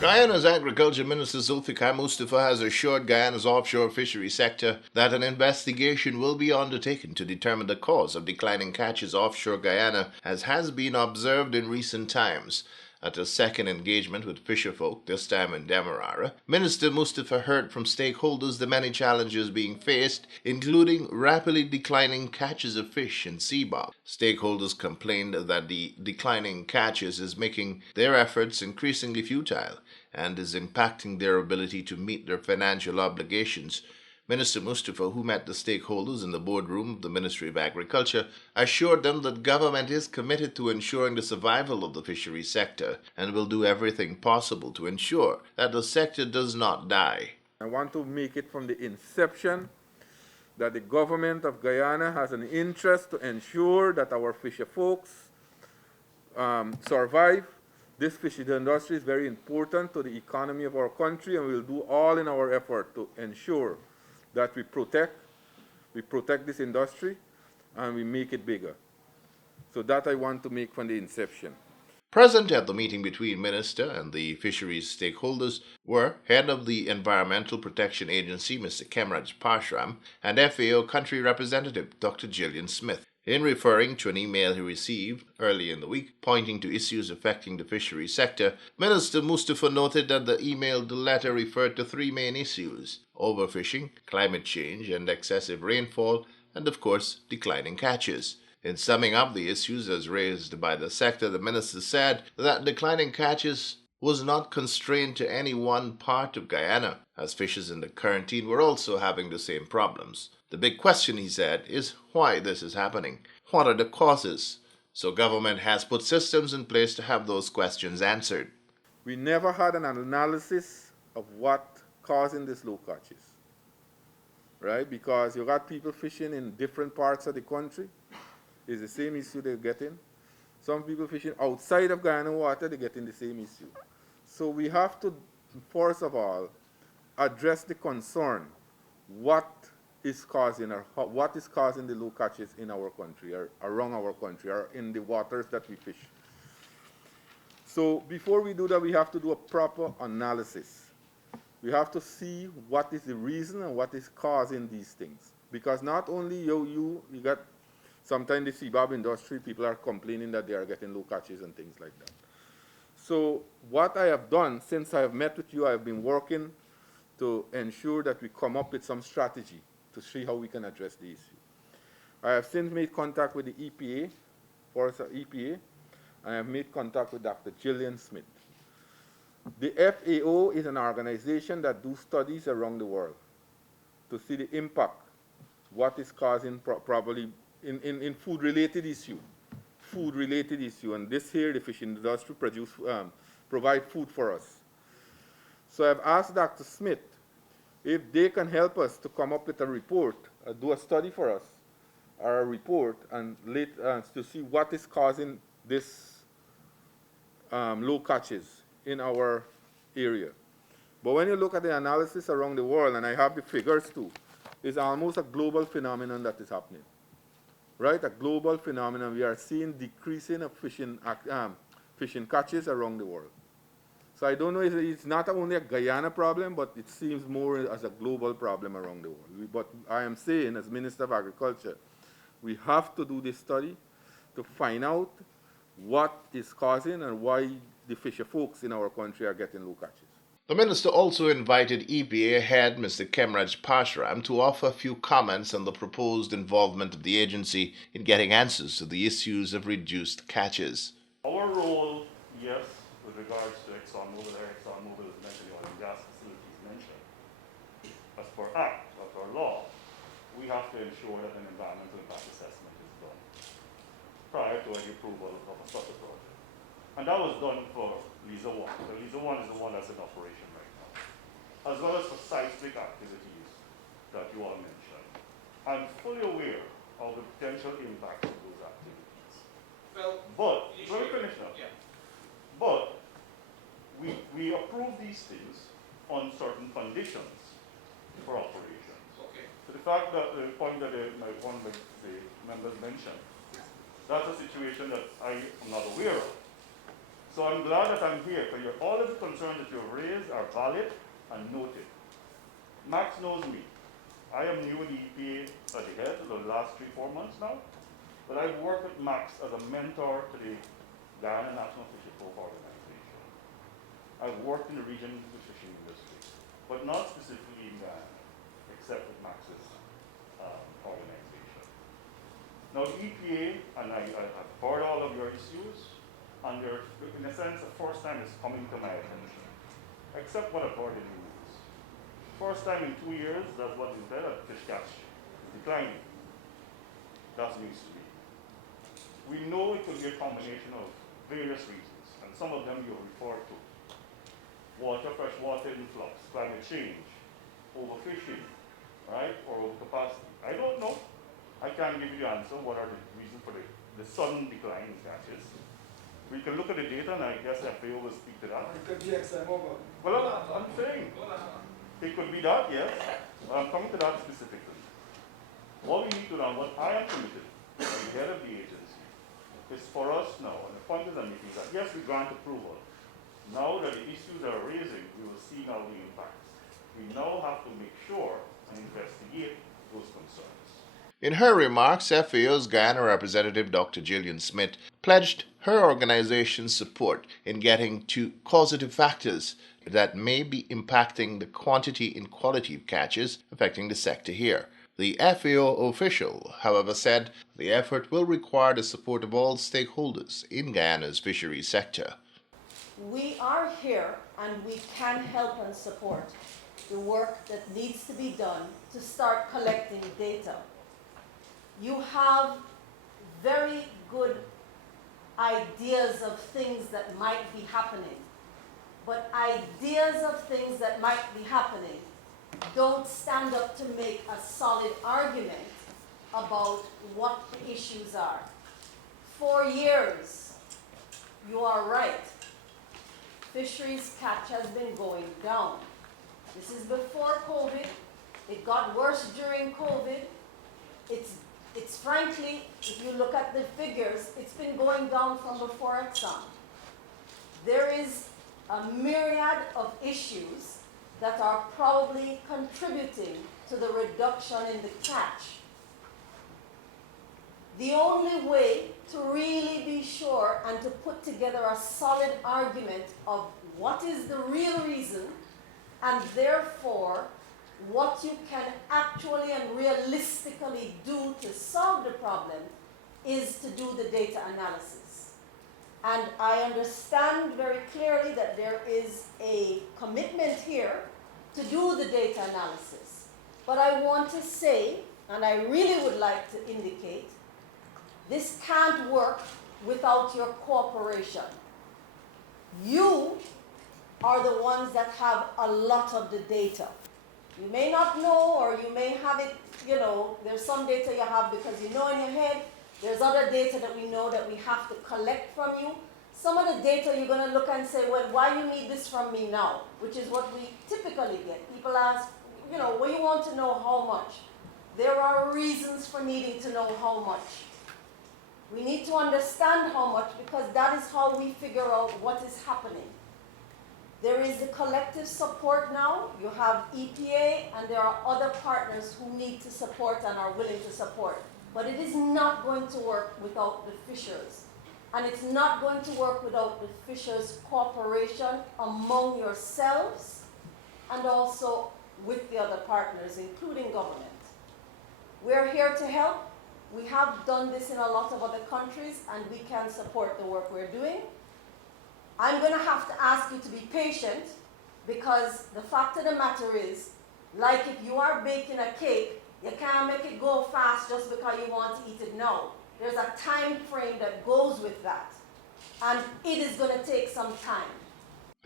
Guyana's Agriculture Minister Zulfikar Mustafa has assured Guyana's offshore fishery sector that an investigation will be undertaken to determine the cause of declining catches offshore Guyana, as has been observed in recent times. At a second engagement with fisherfolk, this time in Demerara, Minister Mustafa heard from stakeholders the many challenges being faced, including rapidly declining catches of fish and sea bog. Stakeholders complained that the declining catches is making their efforts increasingly futile and is impacting their ability to meet their financial obligations. Minister Mustafa, who met the stakeholders in the boardroom of the Ministry of Agriculture, assured them that government is committed to ensuring the survival of the fisheries sector and will do everything possible to ensure that the sector does not die. I want to make it from the inception that the government of Guyana has an interest to ensure that our fisher folks survive. This fishing industry is very important to the economy of our country, and we'll do all in our effort to ensure that we protect this industry and we make it bigger. So that I want to make from the inception. Present at the meeting between Minister and the fisheries stakeholders were Head of the Environmental Protection Agency, Mr. Kemraj Parshram, and FAO Country Representative, Dr. Gillian Smith. In referring to an email he received early in the week pointing to issues affecting the fisheries sector, Minister Mustafa noted that the emailed letter referred to three main issues: overfishing, climate change, and excessive rainfall, and of course, declining catches. In summing up the issues as raised by the sector, the minister said that declining catches was not constrained to any one part of Guyana, as fishers in the quarantine were also having the same problems. The big question, he said, is why this is happening. What are the causes? So government has put systems in place to have those questions answered. We never had an analysis of what causing these low catches, right? Because you got people fishing in different parts of the country. It's the same issue they're getting. Some people fishing outside of Guyana water, they're getting the same issue. So we have to, first of all, address the concern. What is causing the low catches in our country or around our country or in the waters that we fish? So before we do that, we have to do a proper analysis. We have to see what is the reason and what is causing these things. Because not only you got sometimes the seabarb industry, people are complaining that they are getting low catches and things like that. So what I have done since I have met with you, I have been working to ensure that we come up with some strategy to see how we can address the issue. I have since made contact with the EPA, Forest EPA, and I have made contact with Dr. Gillian Smith. The FAO is an organization that does studies around the world to see the impact, what is causing probably in food-related issue, and this here, the fishing industry provide food for us. So I've asked Dr. Smith if they can help us to come up with a report, do a study for us, or a report, and to see what is causing this low catches in our area. But when you look at the analysis around the world, and I have the figures too, it's almost a global phenomenon that is happening. Right, a global phenomenon. We are seeing decreasing of fishing catches around the world. So I don't know if it's not only a Guyana problem, but it seems more as a global problem around the world. But I am saying, as Minister of Agriculture, we have to do this study to find out what is causing and why the fisher folks in our country are getting low catches. The minister also invited EPA head Mr. Kemraj Parshram to offer a few comments on the proposed involvement of the agency in getting answers to the issues of reduced catches. Our role, yes, with regards to ExxonMobil is mentioned, the oil and gas facilities mentioned. As per Act, as per law, we have to ensure that an environmental impact assessment is done prior to any approval of such a project. And that was done for Liza 1. So Liza 1 is the one that's in operation right now. As well as for seismic activities that you all mentioned. I'm fully aware of the potential impact of those activities. Well, but, let me finish now. Yeah. But we approve these things on certain conditions for operations. Okay. So the fact that the point that one of the members mentioned, that's a situation that I am not aware of. So I'm glad that I'm here, because all of the concerns that you've raised are valid and noted. Max knows me. I am new in the EPA at the head for the last 3-4 months now, but I've worked with Max as a mentor to the Guyana National Fisheries Organization. I've worked in the region of the fishing industry, but not specifically in Guyana, except with Max's organization. Now the EPA, and I've heard all of your issues, and they're, in a sense, the first time it's coming to my attention, except what I've heard in the news. First time in 2 years, that's what you said, that fish catch is declining. That's news to me. We know it could be a combination of various reasons, and some of them you refer to. Freshwater influx, climate change, overfishing, right, or overcapacity. I don't know. I can't give you the answer. What are the reasons for the sudden decline in catches? We can look at the data, and I guess FAO will speak to that. It could be ExxonMobil. Well, I'm saying it could be that, yes. But I'm coming to that specifically. What we need to know, what I am committed as the head of the agency, is for us now, and the point is I'm making that, yes, we grant approval. Now that the issues are raising, we will see now the impacts. We now have to make sure and investigate those concerns. In her remarks, FAO's Guyana representative Dr. Gillian Smith pledged her organization's support in getting to causative factors that may be impacting the quantity and quality of catches affecting the sector here. The FAO official, however, said the effort will require the support of all stakeholders in Guyana's fisheries sector. We are here and we can help and support the work that needs to be done to start collecting data. You have very good ideas of things that might be happening, but ideas of things that might be happening don't stand up to make a solid argument about what the issues are. For years, you are right, fisheries catch has been going down. This is before COVID. It got worse during COVID. It's frankly, if you look at the figures, it's been going down from before Exxon. There is a myriad of issues that are probably contributing to the reduction in the catch. The only way to really be sure and to put together a solid argument of what is the real reason and therefore what you can actually and realistically do to solve the problem is to do the data analysis. And I understand very clearly that there is a commitment here to do the data analysis. But I want to say, and I really would like to indicate, this can't work without your cooperation. You are the ones that have a lot of the data. You may not know, or you may have it, there's some data you have because you know in your head. There's other data that we know that we have to collect from you. Some of the data you're going to look and say, well, why you need this from me now? Which is what we typically get. People ask, well, you want to know how much. There are reasons for needing to know how much. We need to understand how much because that is how we figure out what is happening. There is the collective support now. You have EPA and there are other partners who need to support and are willing to support. But it is not going to work without the fishers. And it's not going to work without the fishers' cooperation among yourselves and also with the other partners, including government. We're here to help. We have done this in a lot of other countries and we can support the work we're doing. I'm going to have to ask you to be patient because the fact of the matter is, like if you are baking a cake, you can't make it go fast just because you want to eat it now. There's a time frame that goes with that. And it is going to take some time.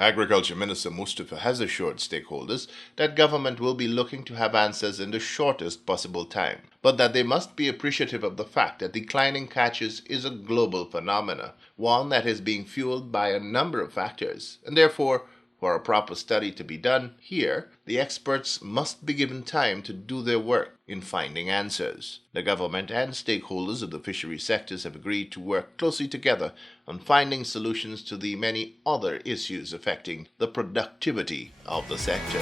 Agriculture Minister Mustafa has assured stakeholders that government will be looking to have answers in the shortest possible time, but that they must be appreciative of the fact that declining catches is a global phenomenon, one that is being fueled by a number of factors, and therefore For a proper study to be done here, the experts must be given time to do their work in finding answers. The government and stakeholders of the fishery sectors have agreed to work closely together on finding solutions to the many other issues affecting the productivity of the sector.